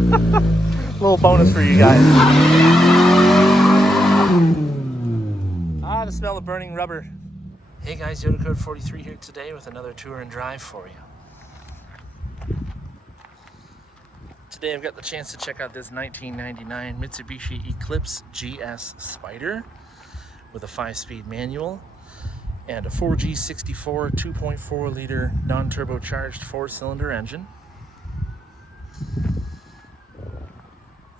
Little bonus for you guys. The smell of burning rubber. Hey guys, Yoda Code 43 here today with another tour and drive for you. Today I've got the chance to check out this 1999 Mitsubishi Eclipse GS Spyder with a 5-speed manual and a 4G64 2.4 liter non-turbocharged 4-cylinder engine.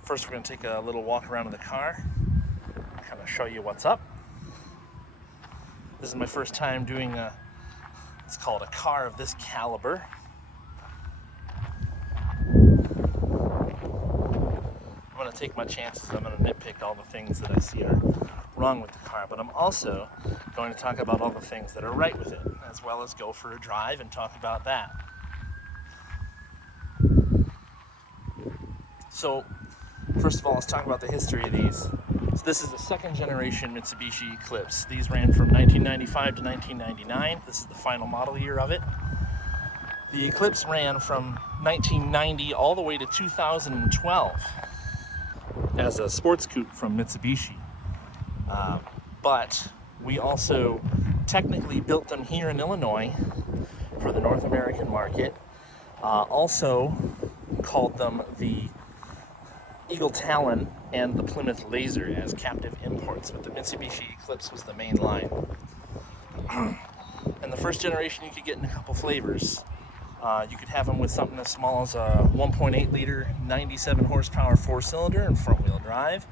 First we're going to take a little walk around in the car, kind of show you what's up. This is my first time doing let's call it a car of this caliber. I'm going to take my chances. I'm going to nitpick all the things that I see are wrong with the car, but I'm also going to talk about all the things that are right with it, as well as go for a drive and talk about that. So, first of all, let's talk about the history of these. So this is a second generation Mitsubishi Eclipse. These ran from 1995 to 1999. This is the final model year of it. The Eclipse ran from 1990 all the way to 2012 as a sports coupe from Mitsubishi. But we also technically built them here in Illinois for the North American market. Also called them the Eagle Talon and the Plymouth Laser as captive imports, but the Mitsubishi Eclipse was the main line. And the first generation you could get in a couple flavors. You could have them with something as small as a 1.8 liter 97 horsepower 4-cylinder and front wheel drive,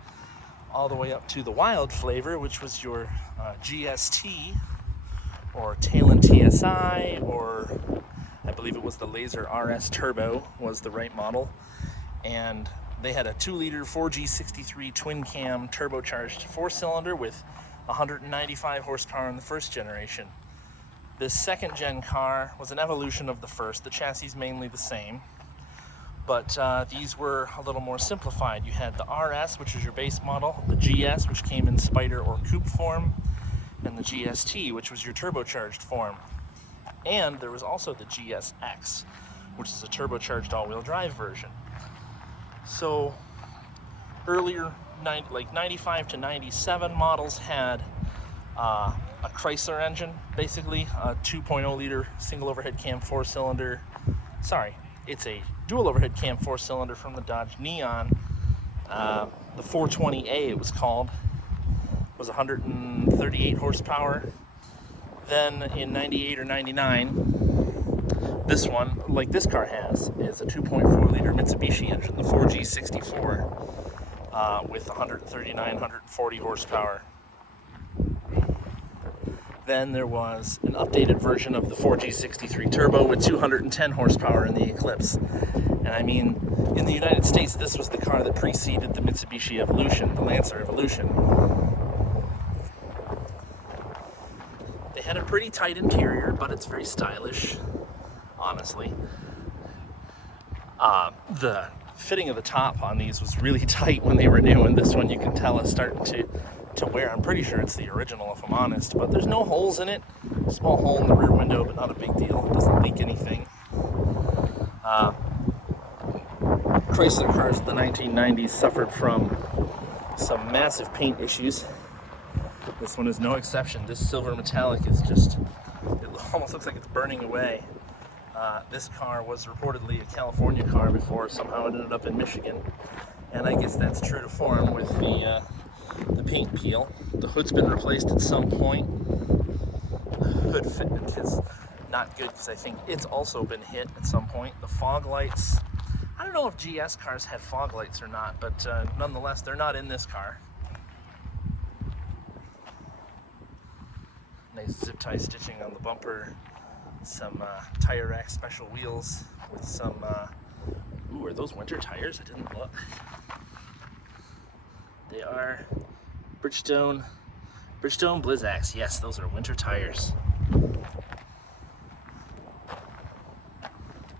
all the way up to the wild flavor, which was your GST or Talon TSI, or I believe it was the Laser RS Turbo was the right model. And they had a 2-liter 4G63 twin cam turbocharged 4-cylinder with 195 horsepower in the first generation. This second gen car was an evolution of the first. The chassis is mainly the same, but these were a little more simplified. You had the RS, which was your base model, the GS, which came in Spyder or coupe form, and the GST, which was your turbocharged form. And there was also the GSX, which is a turbocharged all-wheel drive version. So earlier, like 95 to 97 models had a Chrysler engine, basically a 2.0 liter single overhead cam 4-cylinder. Sorry, it's a dual overhead cam 4-cylinder from the Dodge Neon. The 420A it was called, was 138 horsepower. Then in 98 or 99, this one, like this car has, is a 2.4 liter Mitsubishi engine, the 4G64, with 139, 140 horsepower. Then there was an updated version of the 4G63 Turbo with 210 horsepower in the Eclipse. And I mean, in the United States, this was the car that preceded the Mitsubishi Evolution, the Lancer Evolution. They had a pretty tight interior, but it's very stylish, honestly. The fitting of the top on these was really tight when they were new, and this one you can tell is starting to wear. I'm pretty sure it's the original, if I'm honest, but there's no holes in it. Small hole in the rear window, but not a big deal. It doesn't leak anything. Chrysler cars of the 1990s suffered from some massive paint issues. This one is no exception. This silver metallic is just, it almost looks like it's burning away. This car was reportedly a California car before somehow it ended up in Michigan. And I guess that's true to form with the paint peel. The hood's been replaced at some point. The hood fitment is not good because I think it's also been hit at some point. The fog lights, I don't know if GS cars had fog lights or not, but nonetheless, they're not in this car. Nice zip tie stitching on the bumper. Some tire rack special wheels with some, ooh, are those winter tires? I didn't look. They are Bridgestone Blizzaks. Yes, those are winter tires.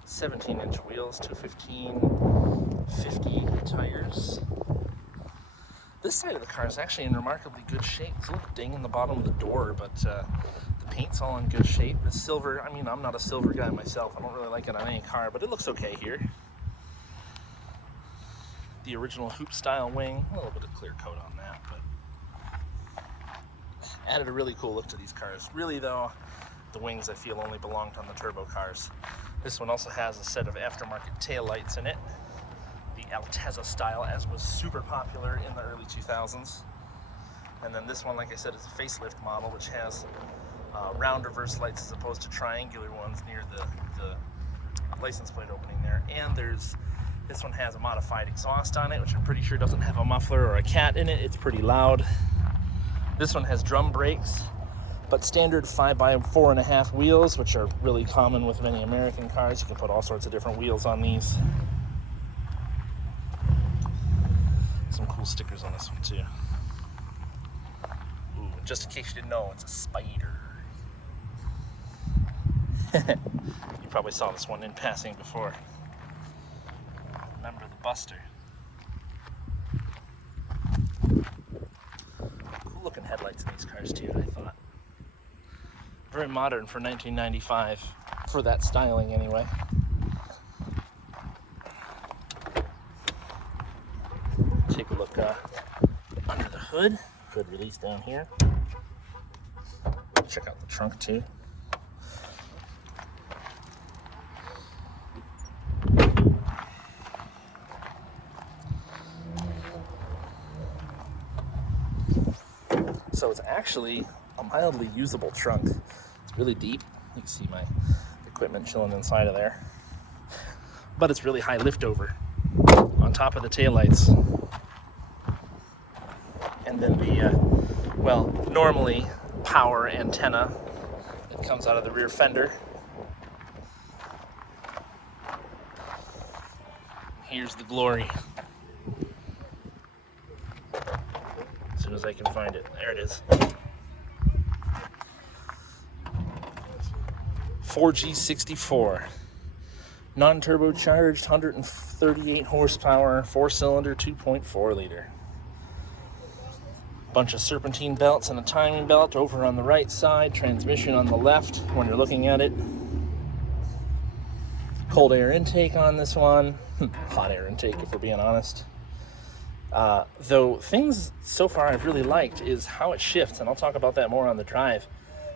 17-inch wheels, 215/50 tires. This side of the car is actually in remarkably good shape. There's a little ding in the bottom of the door, but the paint's all in good shape. The silver, I mean, I'm not a silver guy myself. I don't really like it on any car, but it looks okay here. the original hoop style wing. A little bit of clear coat on that, but added a really cool look to these cars. Really though, the wings I feel only belonged on the turbo cars. This one also has a set of aftermarket taillights in it, the Altezza style, as was super popular in the early 2000s. And then this one, like I said, is a facelift model, which has round reverse lights as opposed to triangular ones near the license plate opening there. And this one has a modified exhaust on it, which I'm pretty sure doesn't have a muffler or a cat in it. It's pretty loud. This one has drum brakes, but standard 5x4.5 wheels, which are really common with many American cars. You can put all sorts of different wheels on these. Some cool stickers on this one too. Ooh, just in case you didn't know, it's a Spyder. You probably saw this one in passing before. Remember the Buster. Cool looking headlights in these cars too, I thought. Very modern for 1995, for that styling anyway. Take a look under the hood. Hood release down here. Check out the trunk too. So it's actually a mildly usable trunk. It's really deep. You can see my equipment chilling inside of there. But it's really high liftover on top of the taillights. And then the, normally power antenna that comes out of the rear fender. Here's the glory. As soon as I can find it. There it is. 4G64. Non-turbocharged, 138 horsepower, 4-cylinder, 2.4 liter. Bunch of serpentine belts and a timing belt over on the right side, transmission on the left when you're looking at it. Cold air intake on this one. Hot air intake, if we're being honest. Though things so far I've really liked is how it shifts, and I'll talk about that more on the drive.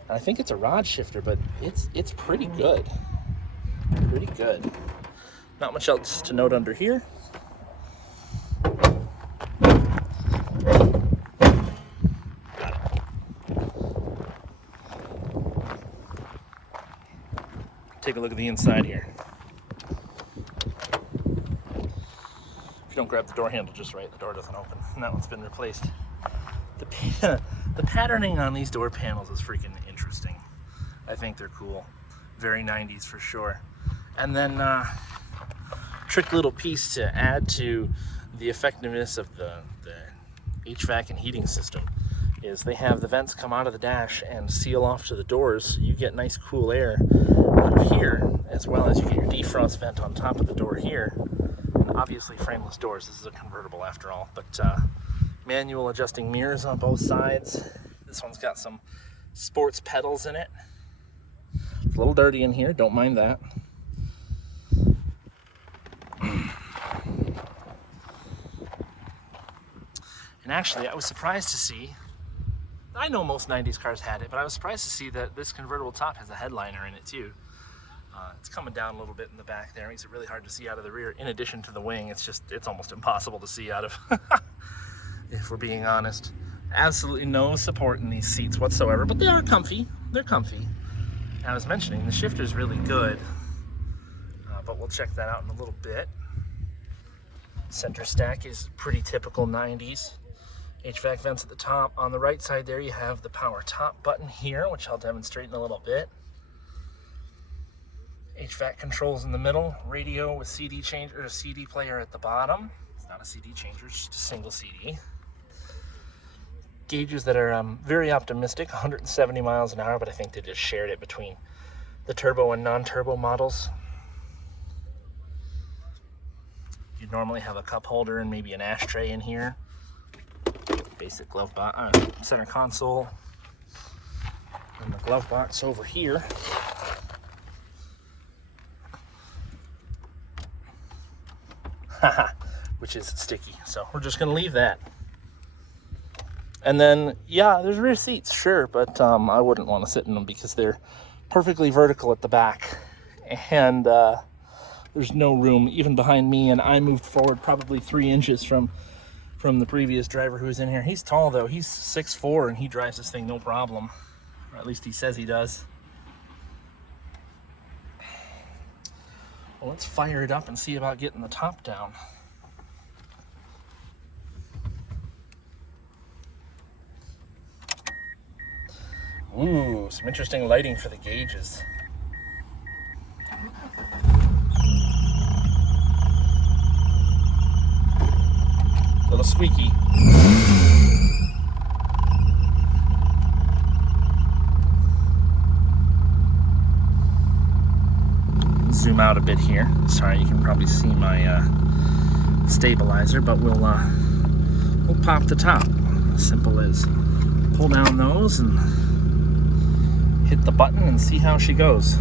And I think it's a rod shifter, but it's pretty good. Pretty good. Not much else to note under here. Take a look at the inside here. If you don't grab the door handle just right, the door doesn't open. And that one's been replaced. The patterning on these door panels is freaking interesting. I think they're cool. Very 90s for sure. And then trick little piece to add to the effectiveness of the HVAC and heating system is they have the vents come out of the dash and seal off to the doors, so you get nice cool air out of here, as well as you get your defrost vent on top of the door here. And obviously frameless doors. This is a convertible after all, but manual adjusting mirrors on both sides. This one's got some sports pedals in it. It's a little dirty in here, don't mind that. And actually, I was surprised to see, I know most 90s cars had it, but I was surprised to see that this convertible top has a headliner in it too. It's coming down a little bit in the back there, makes it really hard to see out of the rear. In addition to the wing, it's almost impossible to see out of, if we're being honest. Absolutely no support in these seats whatsoever, but they are comfy. They're comfy. And I was mentioning, the shifter's really good, but we'll check that out in a little bit. Center stack is pretty typical 90s. HVAC vents at the top. On the right side there, you have the power top button here, which I'll demonstrate in a little bit. HVAC controls in the middle, radio with CD changer, or a CD player at the bottom. It's not a CD changer, it's just a single CD. Gauges that are very optimistic, 170 miles an hour, but I think they just shared it between the turbo and non-turbo models. You'd normally have a cup holder and maybe an ashtray in here. Basic glove box, center console, and the glove box over here. which is sticky. So we're just gonna leave that. And then, yeah, there's rear seats, sure, but I wouldn't want to sit in them because they're perfectly vertical at the back. And there's no room even behind me, and I moved forward probably 3 inches from the previous driver who was in here. He's tall though, he's 6'4", and he drives this thing no problem. Or at least he says he does. Well, let's fire it up and see about getting the top down. Ooh, some interesting lighting for the gauges. Little squeaky. Zoom out a bit here. Sorry, you can probably see my stabilizer, but we'll pop the top. Simple as pull down those and hit the button and see how she goes.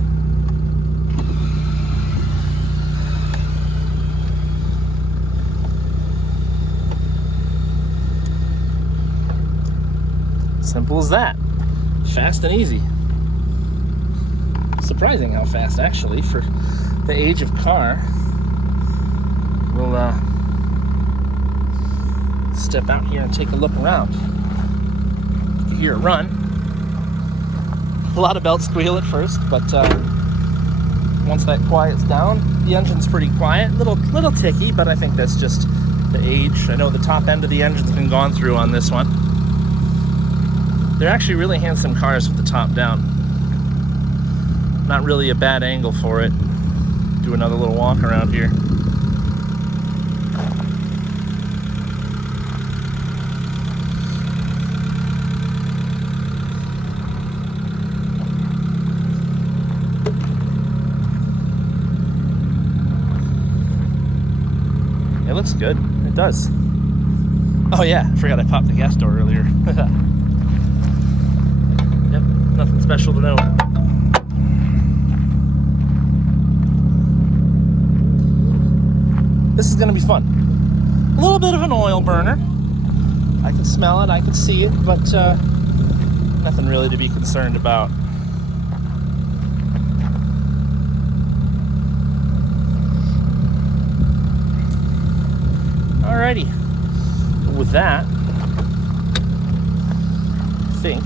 Simple as that. Fast and easy. Surprising how fast, actually, for the age of car. We'll step out here and take a look around. You can hear it run. A lot of belt squeal at first, but once that quiets down, the engine's pretty quiet. Little ticky, but I think that's just the age. I know the top end of the engine's been gone through on this one. They're actually really handsome cars with the top down. Not really a bad angle for it. Do another little walk around here. It looks good. It does. Oh yeah, I forgot I popped the gas door earlier. Yep, nothing special to note. This is gonna be fun. A little bit of an oil burner. I can smell it, I can see it, but nothing really to be concerned about. Alrighty. With that, I think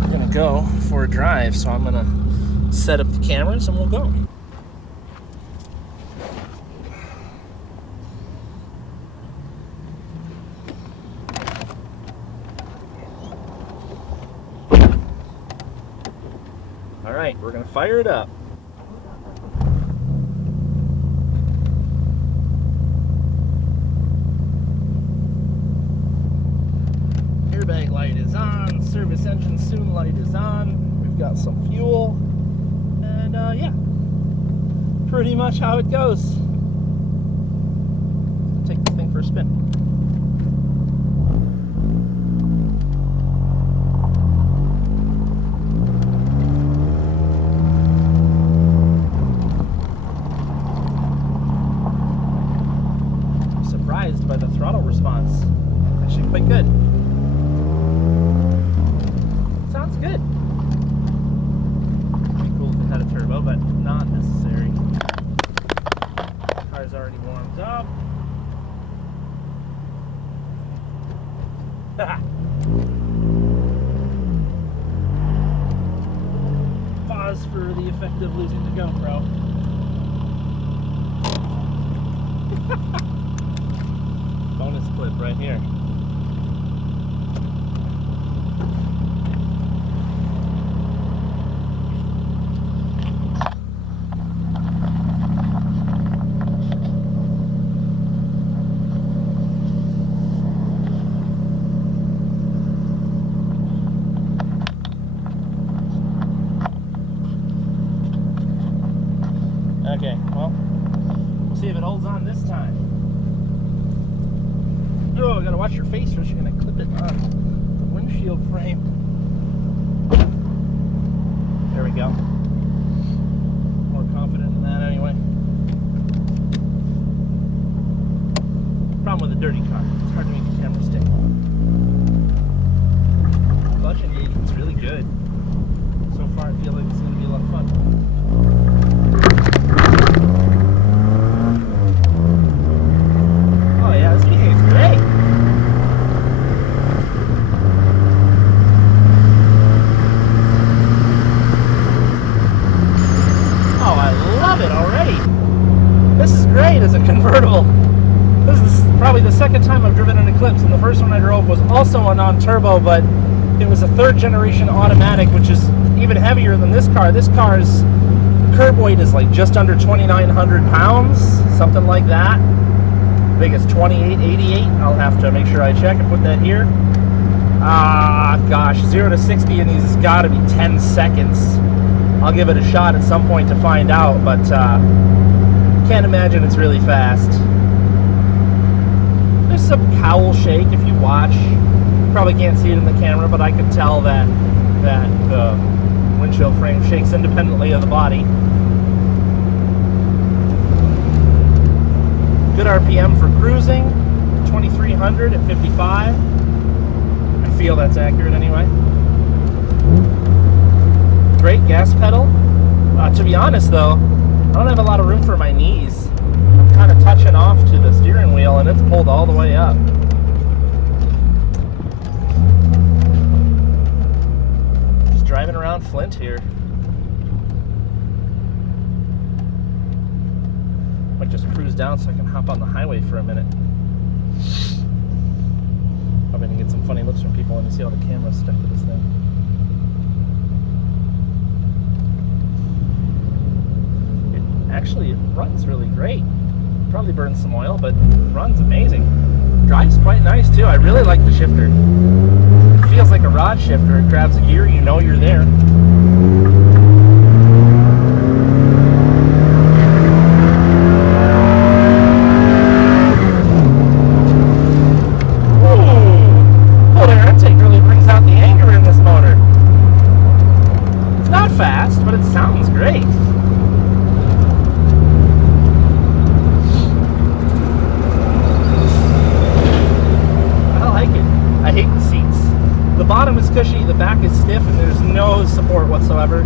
we're gonna go for a drive, so I'm gonna set up the cameras and we'll go. Alright, we're gonna fire it up. Airbag light is on, service engine soon light is on, we've got some fuel, and yeah, pretty much how it goes. Take this thing for a spin. I'm surprised by the throttle response. Actually quite good. Sounds good. Pretty cool if it had a turbo, but not necessary. Car's already warmed up. Pause for the effect of losing the GoPro. Bonus clip right here. Okay, well, we'll see if it holds on this time. Oh, I gotta watch your face or she's gonna clip it on the windshield frame. There we go. More confident in that anyway. problem with a dirty car. It's hard to make the camera stick. Clutch engagement's really good. So far, I feel like it's going to be a lot of fun. Oh yeah, this behaves great. Oh, I love it already. This is great as a convertible. This is probably the second time I've driven an Eclipse, and the first one I drove was also a non-turbo, but it was a third generation automatic, which is even heavier than this car. This car's curb weight is like just under 2,900 pounds, something like that. I think it's 2888. I'll have to make sure I check and put that here. Gosh, 0 to 60 in these has got to be 10 seconds. I'll give it a shot at some point to find out, but can't imagine it's really fast. There's some cowl shake if you watch. Probably can't see it in the camera, but I could tell that the windshield frame shakes independently of the body. Good RPM for cruising, 2,300 at 55. I feel that's accurate anyway. Great gas pedal. To be honest though, I don't have a lot of room for my knees. I'm kind of touching off to the steering wheel and it's pulled all the way up. Just driving around Flint here. Might just cruise down so I can hop on the highway for a minute. Probably gonna get some funny looks from people when you see all the cameras stuck to this thing. Actually, it runs really great. Probably burns some oil, but runs amazing. Drives quite nice too. I really like the shifter. It feels like a rod shifter. It grabs a gear, you know you're there. Oh, their intake really brings out the anger in this motor. It's not fast, but it sounds great. I hate the seats. The bottom is cushy, the back is stiff, and there's no support whatsoever.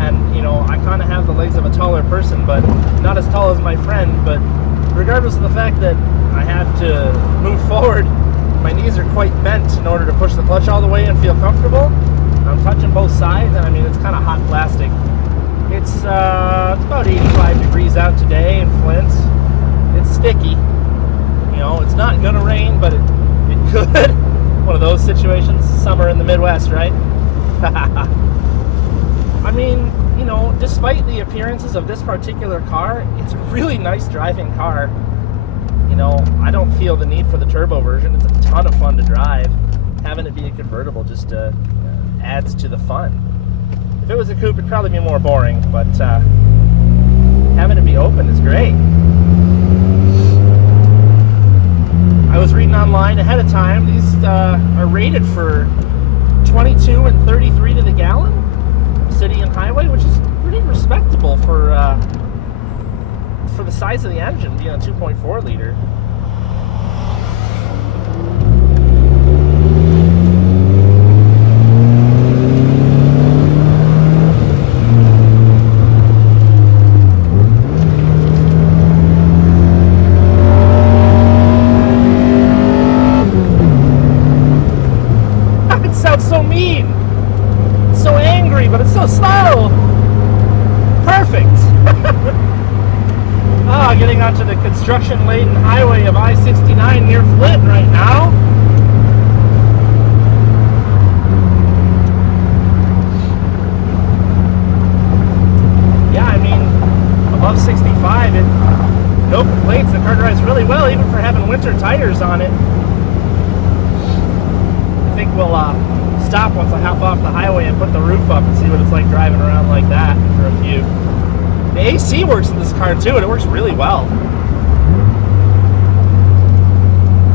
And, you know, I kind of have the legs of a taller person, but not as tall as my friend. But regardless of the fact that I have to move forward, my knees are quite bent in order to push the clutch all the way and feel comfortable. I'm touching both sides, and I mean, it's kind of hot plastic. It's about 85 degrees out today in Flint. It's sticky. You know, it's not gonna rain, but it could. One of those situations, summer in the Midwest, right? I mean, you know, despite the appearances of this particular car, it's a really nice driving car. You know, I don't feel the need for the turbo version. It's a ton of fun to drive. Having it be a convertible just adds to the fun. If it was a coupe, it'd probably be more boring, but having it be open is great. I was reading online ahead of time. These are rated for 22 and 33 to the gallon, city and highway, which is pretty respectable for the size of the engine, being a 2.4 liter. So mean, so angry, but it's so slow. Perfect. Getting onto the construction-laden highway of I-69 near Flint right now. Yeah, I mean, above 65, no complaints. The car drives really well, even for having winter tires on it. I think we'll stop once I hop off the highway and put the roof up and see what it's like driving around like that for a few. The AC works in this car too, and it works really well.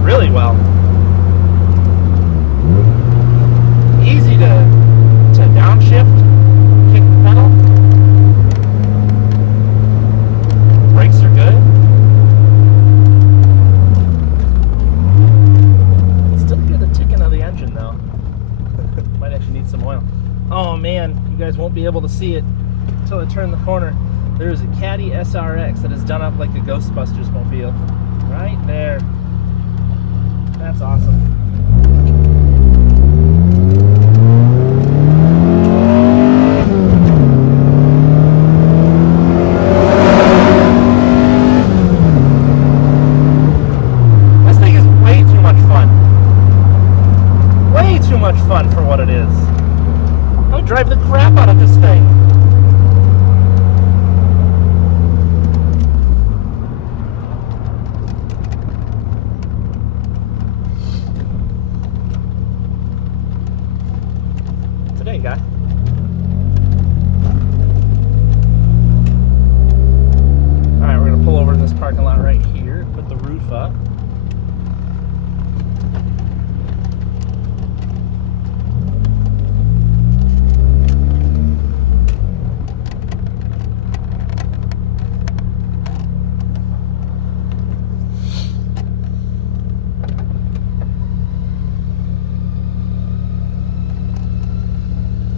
Really well. Easy to downshift, kick the pedal. Brakes are good. be able to see it until I turn the corner. There's a Caddy SRX that is done up like a Ghostbusters mobile. Right there. That's awesome. This thing is way too much fun. Way too much fun for what it is. I would drive the crap out of this thing. Today, guy. Alright, we're going to pull over in this parking lot right here, put the roof up.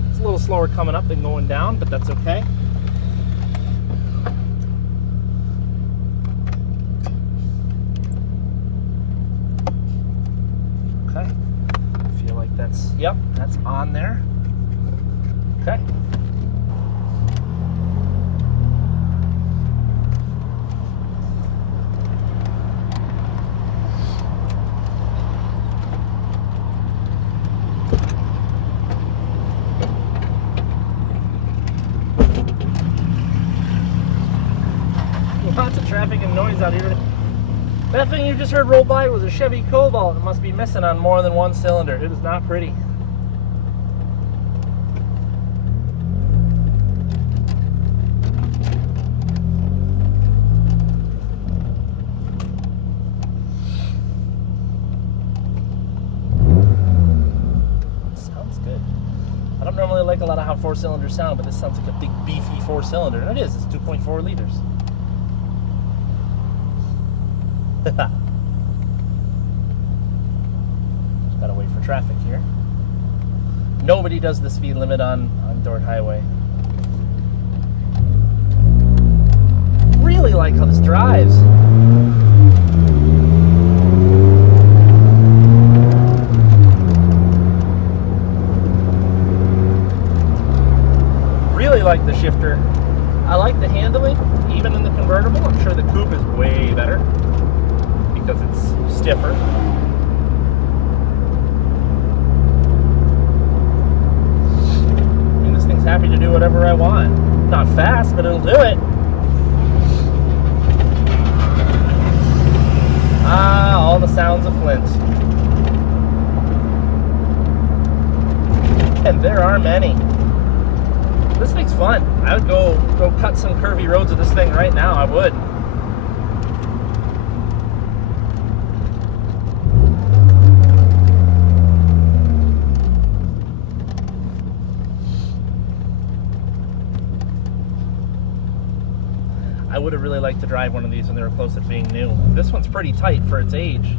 It's a little slower coming up than going down, but that's okay. Okay. Feel like that's, yep, that's on there. Okay. Lots of traffic and noise out here. That thing you just heard roll by was a Chevy Cobalt. It must be missing on more than one cylinder. It is not pretty. Sounds good. I don't normally like a lot of how four-cylinders sound, but this sounds like a big beefy four-cylinder. And it is. It's 2.4 liters. Just gotta wait for traffic here. Nobody does the speed limit on Dort Highway. Really like how this drives. Really like the shifter. I like the handling, even in the convertible. I'm sure the coupe is way better because it's stiffer. I mean, this thing's happy to do whatever I want. Not fast, but it'll do it. Ah, all the sounds of Flint. And there are many. This thing's fun. I would go cut some curvy roads with this thing right now. I would. I would have really liked to drive one of these when they were close to being new. This one's pretty tight for its age.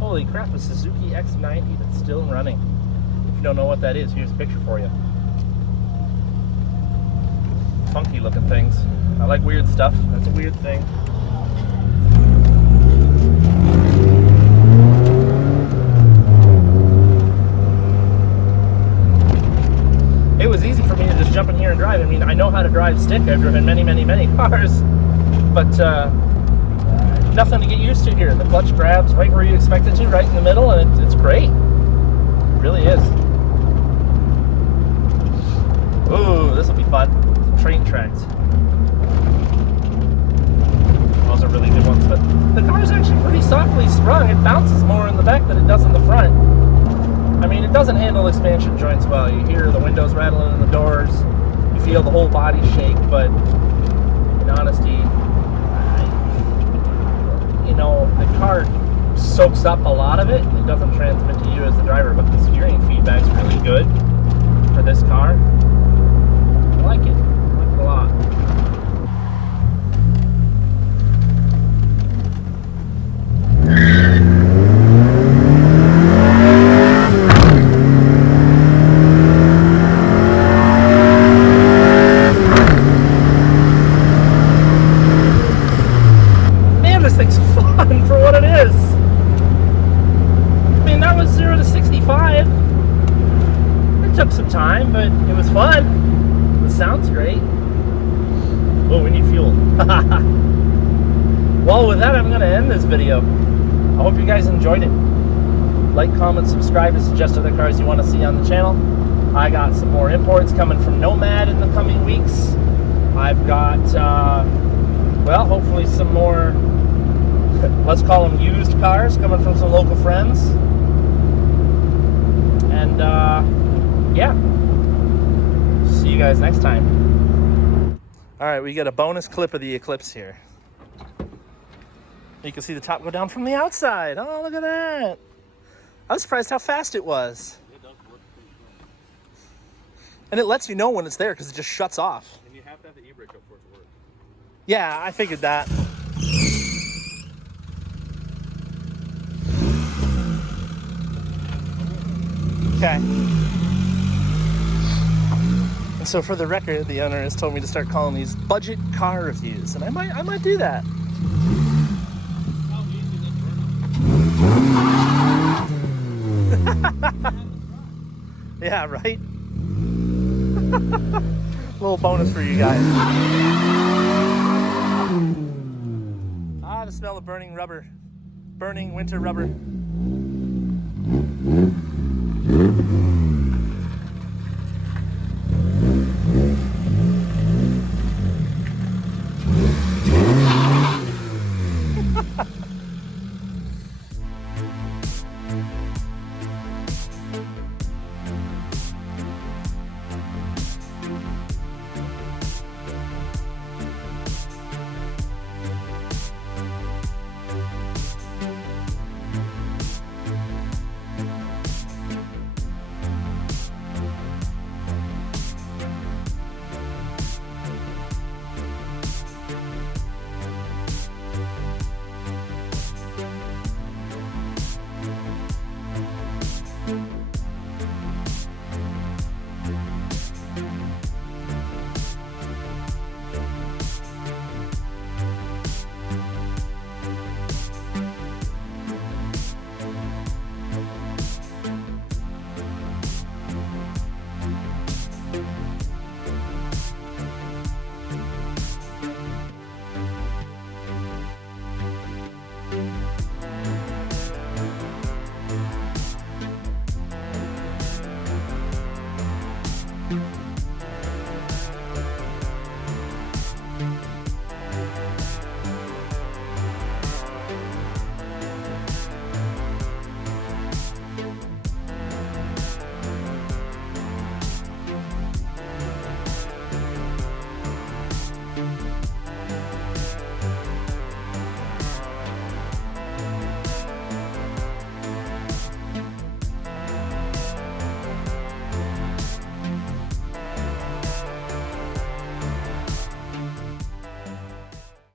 Holy crap, a Suzuki X90 that's still running. If you don't know what that is, here's a picture for you. Funky looking things. I like weird stuff. That's a weird thing. It was easy for me to just jump in here and drive. I mean, I know how to drive stick. I've driven many, many, many cars. But nothing to get used to here. The clutch grabs right where you expect it to, right in the middle, and it's great. It really is. Ooh, this will be fun. Some train tracks. Those are really good ones, but the car is actually pretty softly sprung. It bounces more in the back than it does in the front. I mean, it doesn't handle expansion joints well. You hear the windows rattling in the doors. You feel the whole body shake, but in honesty, you know, the car soaks up a lot of it. It doesn't transmit to you as the driver, but the steering feedback's really good for this car. I like it. I like it a lot. bike's fun for what it is. I mean, that was 0 to 65. It took some time, but it was fun. It sounds great. Oh, we need fuel. Well, with that, I'm going to end this video. I hope you guys enjoyed it. Like, comment, subscribe to suggest other cars you want to see on the channel. I got some more imports coming from Nomad in the coming weeks. I've got, well, hopefully some more, let's call them used cars, coming from some local friends. And, yeah. See you guys next time. All right, we got a bonus clip of the Eclipse here. You can see the top go down from the outside. Oh, look at that. I was surprised how fast it was. And it lets you know when it's there because it just shuts off. And you have to have the e-brake up for it to work. Yeah, I figured that. Okay. And so for the record, the owner has told me to start calling these budget car reviews, and I might do that. Yeah, right? Little bonus for you guys. Ah, the smell of burning rubber. Burning winter rubber.